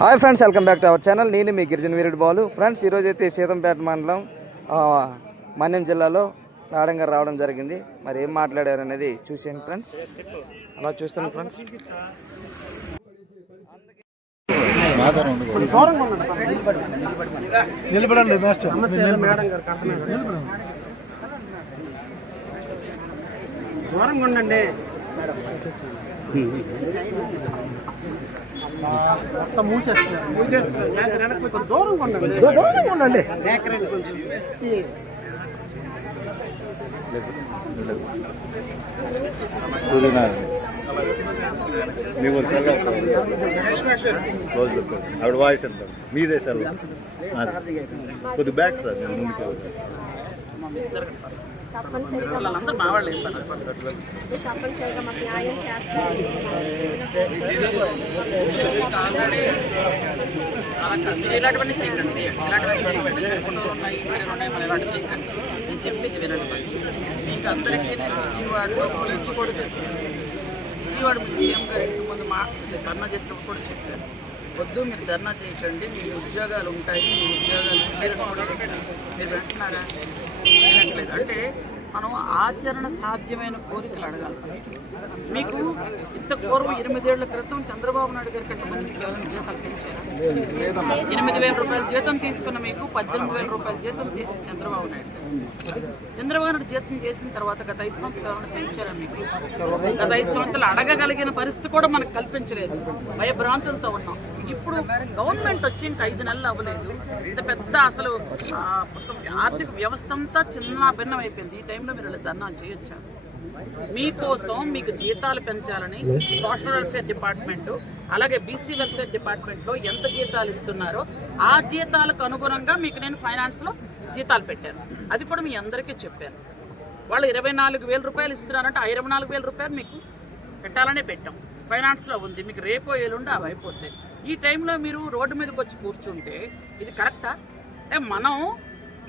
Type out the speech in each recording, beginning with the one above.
Hi friends welcome back to our channel నేను మీ గిరిజన వీరుడు బాలు. ఫ్రెండ్స్ ఈరోజు అయితే సీతంపేట మండలం ఆ, మన్యం జిల్లాలో నాడంగా రావడం జరిగింది. మరి ఏం మాట్లాడారు అనేది చూసేయండి ఫ్రెండ్స్ అలా చూస్తాను ఫ్రెండ్స్ నిలబడండి మాస్టర్. దూరంగా ఉండండి. మొత్తం మూసేస్తున్నారు. మూసేస్తున్నారు. గ్లాస్ వెనక్కి కొంచెం దూరంగా ఉండండి. దూరంగా ఉండండి. బ్యాక్ రైట్ కొంచెం. ನೀವು మీదే సార్ కొద్ది బ్యాక్ సార్ నేను ముందుకు వాళ్ళు తప్పనిసరిగా మాకు న్యాయం చేస్తారు. ఇలాంటివన్నీ చేయకండి. ఇలాంటివన్నీ చేయకండి. ఫోటోలు ఉన్నాయి వీడియోలు ఉన్నాయి మనం ఇలాంటివి చేయకండి. నేను చెప్పింది వినండి ఫస్ట్. మీకు అందరికీ నేను విజయవాడలో పిలిచి కూడా చెప్పాను. విజయవాడ మీ సీఎం గారు ఇంటి ముందు మాట్లాడితే ధర్నా చేసినప్పుడు కూడా చెప్పాను. వద్దు మీరు ధర్నా చేయకండి మీ ఉద్యోగాలు ఉంటాయి మీ ఉద్యోగాలు మీరు కూడా మీరు వింటున్నారా వినట్లేదు అంటే మనం ఆచరణ సాధ్యమైన కోరికలు అడగాలి మీకు ఇంత పూర్వం ఎనిమిదేళ్ళ క్రితం చంద్రబాబు నాయుడు గారి కంటే మంది కల్పించారు పెంచారు? ఎనిమిది వేల రూపాయల జీతం తీసుకున్న మీకు పద్దెనిమిది వేల రూపాయల జీతం చేసి చంద్రబాబు నాయుడు చంద్రబాబు నాయుడు జీతం చేసిన తర్వాత గత ఐదు సంవత్సరాలు పెంచారు మీకు? గత ఐదు సంవత్సరాలు అడగగలిగిన పరిస్థితి కూడా మనకు కల్పించలేదు. భయభ్రాంతులతో ఉన్నాం. ఇప్పుడు గవర్నమెంట్ వచ్చి ఇంకా ఐదు నెలలు అవ్వలేదు. ఇంత పెద్ద అసలు మొత్తం ఆర్థిక వ్యవస్థ అంతా చిన్న భిన్నం అయిపోయింది. ఈ టైంలో మీరు ఇలా ధర్నాలు చేయొచ్చా? మీకోసం మీకు జీతాలు పెంచాలని సోషల్ వెల్ఫేర్ డిపార్ట్మెంట్ అలాగే బీసీ వెల్ఫేర్ డిపార్ట్మెంట్లో ఎంత జీతాలు ఇస్తున్నారో ఆ జీతాలకు అనుగుణంగా మీకు నేను ఫైనాన్స్లో జీతాలు పెట్టాను. అది కూడా మీ అందరికీ చెప్పాను. వాళ్ళు ఇరవై నాలుగు వేల రూపాయలు ఇస్తున్నారంటే ఆ ఇరవై నాలుగు వేల రూపాయలు మీకు పెట్టాలనే పెట్టాం. ఫైనాన్స్లో ఉంది. మీకు రేపో ఎల్లుండి అవి అయిపోతాయి. ఈ టైంలో మీరు రోడ్డు మీదకి వచ్చి కూర్చుంటే ఇది కరెక్టా? మనం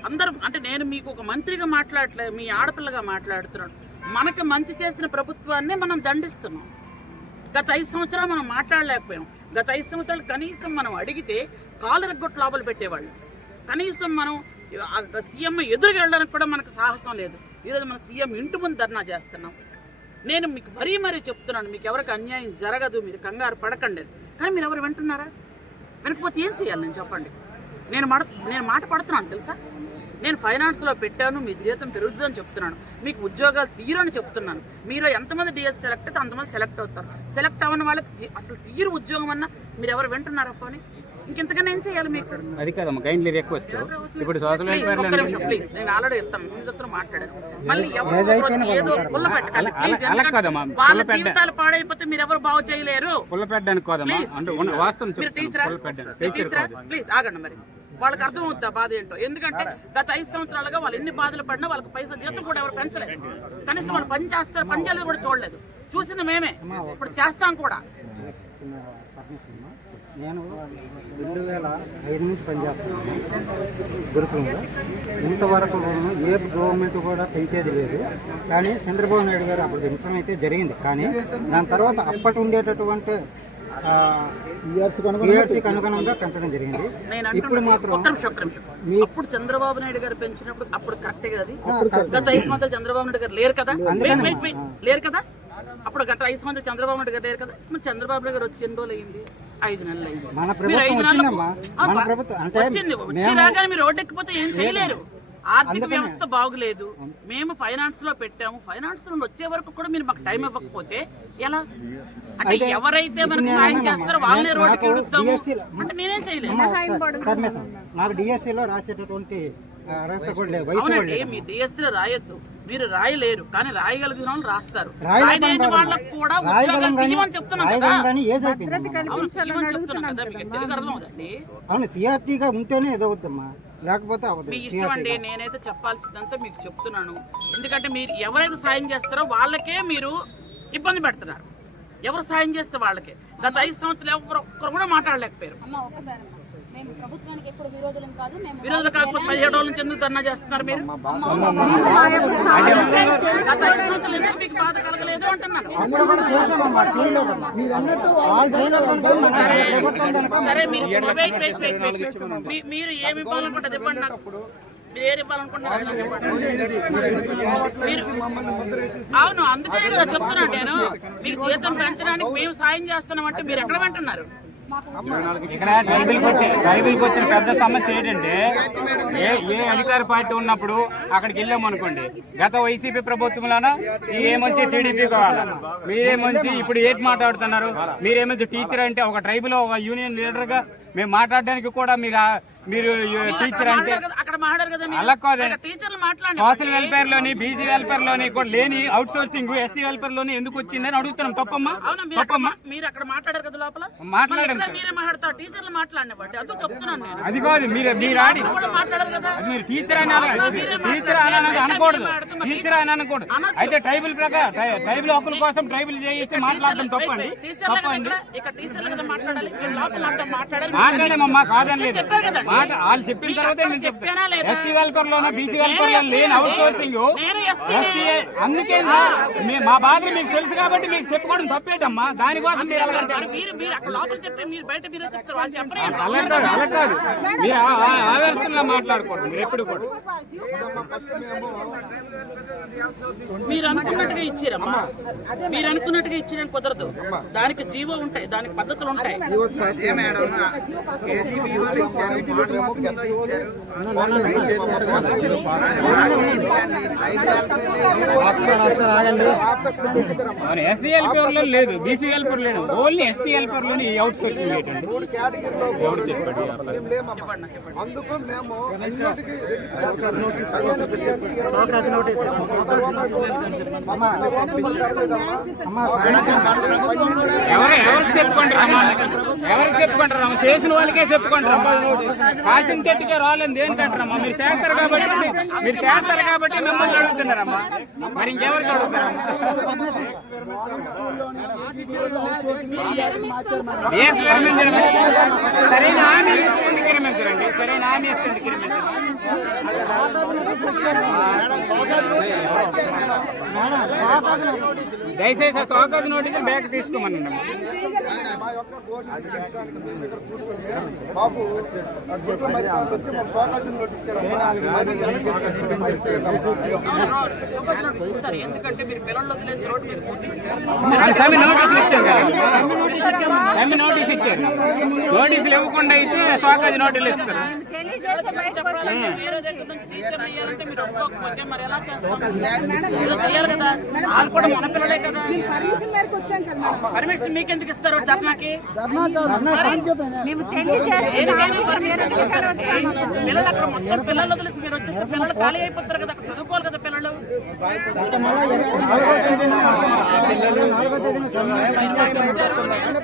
అందరం అంటే నేను మీకు ఒక మంత్రిగా మాట్లాడలే మీ ఆడపిల్లగా మాట్లాడుతున్నాను. మనకి మంచి చేసిన ప్రభుత్వాన్నే మనం దండిస్తున్నాం. గత ఐదు సంవత్సరాలు మనం మాట్లాడలేకపోయాం. గత ఐదు సంవత్సరాలు కనీసం మనం అడిగితే కాలు రగ్గొట్టు లోపలు పెట్టేవాళ్ళు. కనీసం మనం సీఎం ఎదురుగా వెళ్ళడానికి కూడా మనకు సాహసం లేదు. ఈరోజు మన సీఎం ఇంటి ముందు ధర్నా చేస్తున్నాం. నేను మీకు మరీ మరీ చెప్తున్నాను మీకు ఎవరికి అన్యాయం జరగదు మీరు కంగారు పడకండి. కానీ మీరు ఎవరు వింటున్నారా? వినకపోతే ఏం చేయాలి నేను చెప్పండి. నేను మాట నేను మాట పడుతున్నాను తెలుసా? నేను ఫైనాన్స్లో పెట్టాను మీ జీతం పెరుగుతుందని చెప్తున్నాను. మీకు ఉద్యోగాలు తీరని చెప్తున్నాను. మీరు ఎంతమంది డిఎస్ సెలెక్ట్ అయితే అంతమంది సెలెక్ట్ అవుతారు. సెలెక్ట్ అవ్వని వాళ్ళకి అసలు తీరు ఉద్యోగం అన్నా మీరు ఎవరు వింటున్నారా పోనీ? ఇంకెంతకన్నా ఏం చేయాలి మీకు? అది కాదమ్మా కైండ్లీ రిక్వెస్ట్ ఇప్పుడు సోషల్ ప్లీజ్ నేను ఆల్రెడీ వెళ్తాను మీతో మాట్లాడాను మళ్ళీ ఎవరు వచ్చి ఏదో పుల్ల పెట్టకండి. ప్లీజ్ అలా కాదమ్మా, వాళ్ళ జీవితాలు పాడైపోతే మీరు ఎవరు బాగు చేయలేరు. పుల్ల పెట్టడానికి కాదమ్మా. అంటే వాస్తవం మీరు టీచరా ప్లీజ్ ఆగండి మరి. వాళ్ళకి అర్థం అవుతా బాధ ఏంటో? ఎందుకంటే గత ఐదు సంవత్సరాలుగా వాళ్ళు ఎన్ని బాధలు పడినా వాళ్ళకి పైసా జీతం కూడా ఎవరు పెంచలేదు. కనీసం వాళ్ళు పని చేస్తారు పని చేయలేదు కూడా చూడలేదు. చూసింది మేమే. ఇప్పుడు చేస్తాం కూడా. నేను రెండు వేల ఐదు నుంచి పనిచేస్తున్నాను. గురుకులంలో. ఇంతవరకు ఏ గవర్నమెంట్ కూడా పెంచేది లేదు. కానీ చంద్రబాబు నాయుడు గారు అప్పుడు పెంచడం అయితే జరిగింది. కానీ దాని తర్వాత అప్పటి ఉండేటటువంటి ఇయర్స్కి అనుగుణంగా పెంచడం జరిగింది. నేను ఇప్పుడు మాత్రం అప్పుడు చంద్రబాబు నాయుడు గారు పెంచినప్పుడు అప్పుడు కరెక్టే కదా అది? గత ఐదు సంవత్సరాలు చంద్రబాబు నాయుడు గారు లేరు కదా? లేరు కదా? అప్పుడు గత ఐదు సంవత్సరాలు చంద్రబాబు నాయుడు గారు కదా మరి చంద్రబాబు నాయుడు గారు వచ్చి ఎన్ని రోజులు అయింది ఐదు నెలలు అయింది మన మీరు ఐదు అంటే వచ్చింది వచ్చి రాగానే మీరు రోడ్డు ఎక్కిపోతే ఏం చేయలేరు ఆర్థిక వ్యవస్థ బాగులేదు మేము ఫైనాన్స్లో పెట్టాము ఫైనాన్స్ నుండి వచ్చే వరకు కూడా మీరు మాకు టైం ఇవ్వకపోతే ఎలా అంటే ఎవరైతే మనకు సాయం చేస్తారో వాళ్ళే రోడ్డుకి DSC లో- అంటే నేనేం మిస్ నాకు డిఎస్సిలో రాసేటటువంటి అవునండి మీ డిఎస్సీలో రాయొద్దు మీరు రాయలేరు కానీ రాయగలిగిన వాళ్ళు రాస్తారు రాయలేని. వాళ్ళకు కూడా ఉద్యోగాలు చెప్తున్నాం కదా. చెప్తున్నాం కదా మీకు తెలుగు అర్థం అవుతుంది అవును సిఆర్టీగా ఉంటేనే ఏదో లేకపోతే మీ ఇష్టం అండి నేనైతే చెప్పాల్సిందంతా మీకు చెప్తున్నాను. ఎందుకంటే మీరు ఎవరైతే సాయం చేస్తారో వాళ్ళకే మీరు ఇబ్బంది పెడుతున్నారు. ఎవరు సాయం చేస్తే వాళ్ళకి? గత ఐదు సంవత్సరాలు ఎవరు ఒక్కరు కూడా మాట్లాడలేకపోయారు. విరోధులం కాదు మేము విరోధులు కాకపోతే పదిహేడు రోజుల నుంచి ఎందుకు ధర్నా చేస్తున్నారు మీరు? గత ఐదు సంవత్సరాలు ఎందుకు మీకు బాధ కలగలేదు కనుక సరే మీరు ఏమి ఇవ్వాలనుకుంటారు ఇవ్వండి నాకు. అవును అందుకే కదా చెప్తున్నాను నేను. మీకు జీతం పెంచడానికి మేము సాయం చేస్తున్నామంటే మీరు ఎక్కడ వింటున్నారు? ఇక్కడ ట్రైబల్కి వచ్చి ట్రైబల్కి వచ్చిన పెద్ద సమస్య ఏంటంటే ఏ ఏ అధికార పార్టీ ఉన్నప్పుడు అక్కడికి వెళ్ళాం అనుకోండి. గత వైసీపీ ప్రభుత్వంలోన? ఏమంచి టీడీపీ కావాలి మీరేమంచి ఇప్పుడు ఏంటి మాట్లాడుతున్నారు? మీరేమంచి టీచర్ అంటే ఒక ట్రైబల్ ఒక యూనియన్ లీడర్గా మేము మాట్లాడడానికి కూడా మీరు మీరు టీచర్ అంటే. అలా కాదే. మాట్లాడండి సోషల్ వెల్ఫేర్లోని బీసీ వెల్ఫేర్లోని కూడా లేని అవుట్ సోర్సింగ్ ఎస్టీ వెల్ఫేర్లోని ఎందుకు వచ్చిందని అడుగుతున్నాం. తప్పమ్మా? తప్పమ్మా? మీరు అక్కడ మాట్లాడారు కదా లోపల? మాట్లాడాం మళ్ళీ ఇక్కడ సార్. మీరే మాట్లాడతారు? టీచర్లు మాట్లాడినవ్వండి అదో కాదు మీరు మీరు ఆడి మీరు టీచర్ అని. టీచర్ అని అనకూడదు. టీచర్ అని అనకూడదు. అయితే ట్రైబల్ ప్రకారం ట్రై- ట్రైబల్ హక్కుల కోసం ట్రైబల్ చేసి మాట్లాడడం తప్పండి. తప్పండి. మాట్లాడేమమ్మా? కాదని లేదు చెప్పారు కదండి. మాట వాళ్ళు చెప్పిన తర్వాతే అక్కడ నేను చెప్తాను చెప్పానా లేదా? ఎస్సీ వెల్ఫేర్ లోనూ బీసీ వెల్ఫేర్లో లేని అవుట్ సోర్సింగ్ అందుకే మీ- మా బాధలు మీకు తెలుసు కాబట్టి మీకు చెప్పుకోవడం తప్పేటమ్మా. దానికోసం మీరు మరి మీరు మీరు అక్కడ లోపల చెప్పి మీరు బయట మీరే చెప్తారు. వాళ్ళు చెప్పరు అలా కాదు అలా కాదు. మీరు ఆ- మాట్లాడకూడదు మీరు ఎప్పుడు కూడా. మీరు అనుకున్నట్టుగా ఇచ్చారమ్మా. మీరు అనుకున్నట్టుగా ఇచ్చిన కుదరదు. దానికి జీవో ఉంటాయి దానికి పద్ధతులు ఉంటాయి. కేజీబీలో ఇచ్చారు అవును ఎస్సీ లో లేదు బీసీ వెల్ఫేర్ లేదు. ఓన్లీ ఎస్టీ వెల్ఫేర్లోని ఈ అవుట్ సోర్సింగ్ ఏంటండి ఎవరు చెప్పాడు? ఎవరు చెప్పుకుంటారమ్మా ఎవరికి చెప్పుకుంటారమ్మా చేసిన వాళ్ళకే చెప్పుకుంటారమ్మా కాసిన చెట్టుకే రాలేదు దేనికంటారమ్మా మీరు చేస్తారు కాబట్టి మీరు చేస్తారు కాబట్టి మిమ్మల్ని అడుగుతున్నారమ్మా. మరి ఇంకెవరికి అడుగుతారమ్మా ఏసు విరమించడం సరైన హామీ ఇస్తుంది ఎందుకు విరమించరండి సరైన హామీ ఇస్తుంది ఎందుకు దయచేసి ఆ సోకాజ్ నోటీసులు బ్యాక్ తీసుకోమని బాబు ఇస్తారు ఎందుకంటే మీరు పిల్లలు వదిలేసి రోడ్డు మీద నోటీస్ ఇచ్చారు నోటీసులు ఇవ్వకుండా అయితే సోకాజ్ నోటీసులు ఇస్తారు. పర్మిషన్ మేరకు వచ్చాం కదా ధర్నాకి మేము? పిల్లలు అక్కడ మొత్తం పిల్లలు వదిలేసి మీరు వచ్చేస్తే పిల్లలు ఖాళీ అయిపోతారు కదా అక్కడ చదువుకోవాలి కదా పిల్లలు. నాలుగో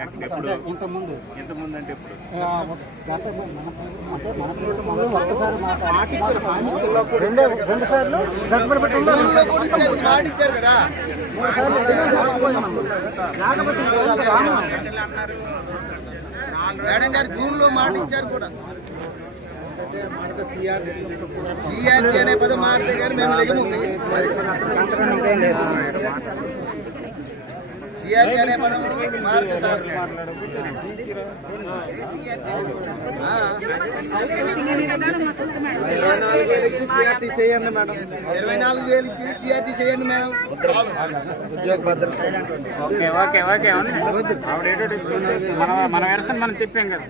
ఇంతకుముందు ఇంతకుముందు అంటే ఇప్పుడు ఆ, గత మన అంటే మన ప్రభుత్వంలో ఒక్కసారి మాట్లాడి రెండే రెండు సార్లు గడపడ పెట్టి ఉన్నారు. మూడు గారు జూన్లో మాట ఇచ్చారు కూడా సిఆర్టీ అనే పదం మారితే కానీ మేము లేము అంతకన్నా ఇంకేం లేదు సిఆర్టీ అనే పదం మారితే సార్ ఆ. ఇరవై నాలుగు వేలు ఇచ్చి సిఆర్టీ చేయండి మేడం ఓకే ఓకే ఓకే అవును. ఆవిడ ఏటో తీసుకుంది. మన మన వెరసని మనం చెప్పాం కదా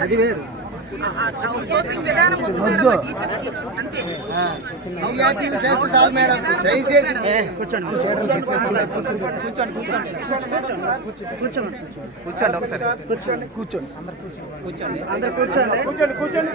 అది వేరు సోర్సింగ్ విధానం ఉంది మేడం టీచర్స్కి. కూర్చోండి ఒకసారి కూర్చోండి కూర్చోండి అందరు కూర్చోండి కూర్చోండి కూర్చోండి